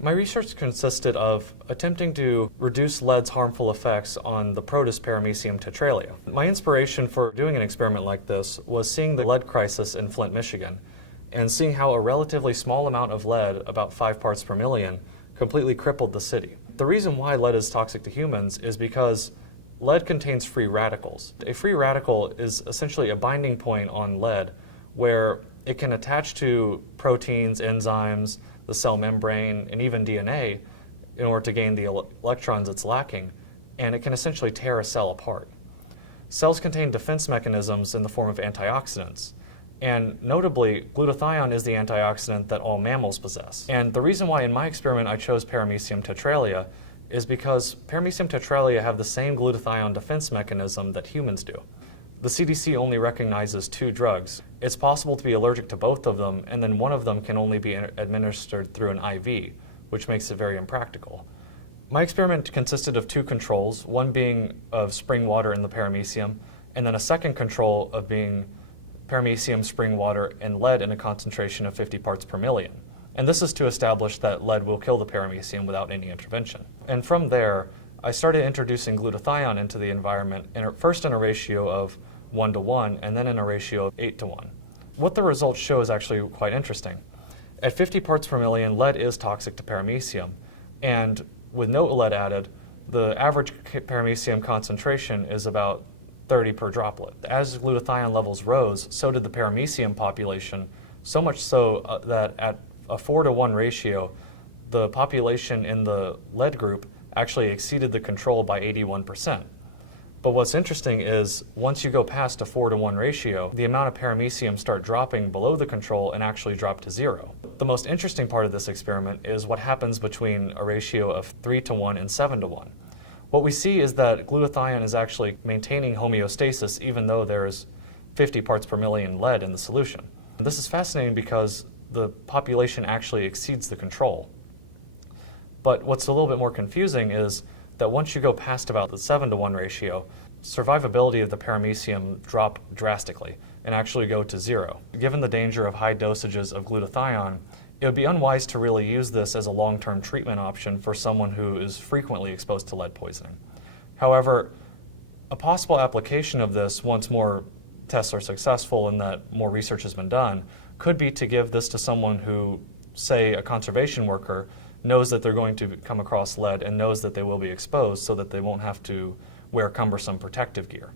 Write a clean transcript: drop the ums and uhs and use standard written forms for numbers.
My research consisted of attempting to reduce lead's harmful effects on the protist paramecium tetralia. My inspiration for doing an experiment like this was seeing the lead crisis in Flint, Michigan, and seeing how a relatively small amount of lead, about 5 parts per million, completely crippled the city. The reason why lead is toxic to humans is because lead contains free radicals. A free radical is essentially a binding point on lead where it can attach to proteins, enzymes, the cell membrane, and even DNA in order to gain the electrons it's lacking, and it can essentially tear a cell apart. Cells contain defense mechanisms in the form of antioxidants, and notably, glutathione is the antioxidant that all mammals possess. And the reason why in my experiment I chose paramecium tetralia is because paramecium tetralia have the same glutathione defense mechanism that humans do. The CDC only recognizes 2 drugs. It's possible to be allergic to both of them, and then one of them can only be administered through an IV, which makes it very impractical. My experiment consisted of 2 controls, one being of spring water in the paramecium, and then a second control of being paramecium, spring water, and lead in a concentration of 50 parts per million. And this is to establish that lead will kill the paramecium without any intervention. And from there, I started introducing glutathione into the environment, first in a ratio of 1:1 and then in a ratio of 8:1. What the results show is actually quite interesting. At 50 parts per million, lead is toxic to paramecium, and with no lead added, the average paramecium concentration is about 30 per droplet. As glutathione levels rose, so did the paramecium population, so much so that at a 4:1 ratio, the population in the lead group actually exceeded the control by 81%. But what's interesting is once you go past a 4:1 ratio, the amount of paramecium start dropping below the control and actually drop to 0. The most interesting part of this experiment is what happens between a ratio of 3:1 and 7:1. What we see is that glutathione is actually maintaining homeostasis even though there is 50 parts per million lead in the solution. This is fascinating because the population actually exceeds the control. But what's a little bit more confusing is that once you go past about the 7:1 ratio, survivability of the paramecium drop drastically and actually go to 0. Given the danger of high dosages of glutathione, it would be unwise to really use this as a long-term treatment option for someone who is frequently exposed to lead poisoning. However, a possible application of this, once more tests are successful and that more research has been done, could be to give this to someone who, say a conservation worker, knows that they're going to come across lead and knows that they will be exposed so that they won't have to wear cumbersome protective gear.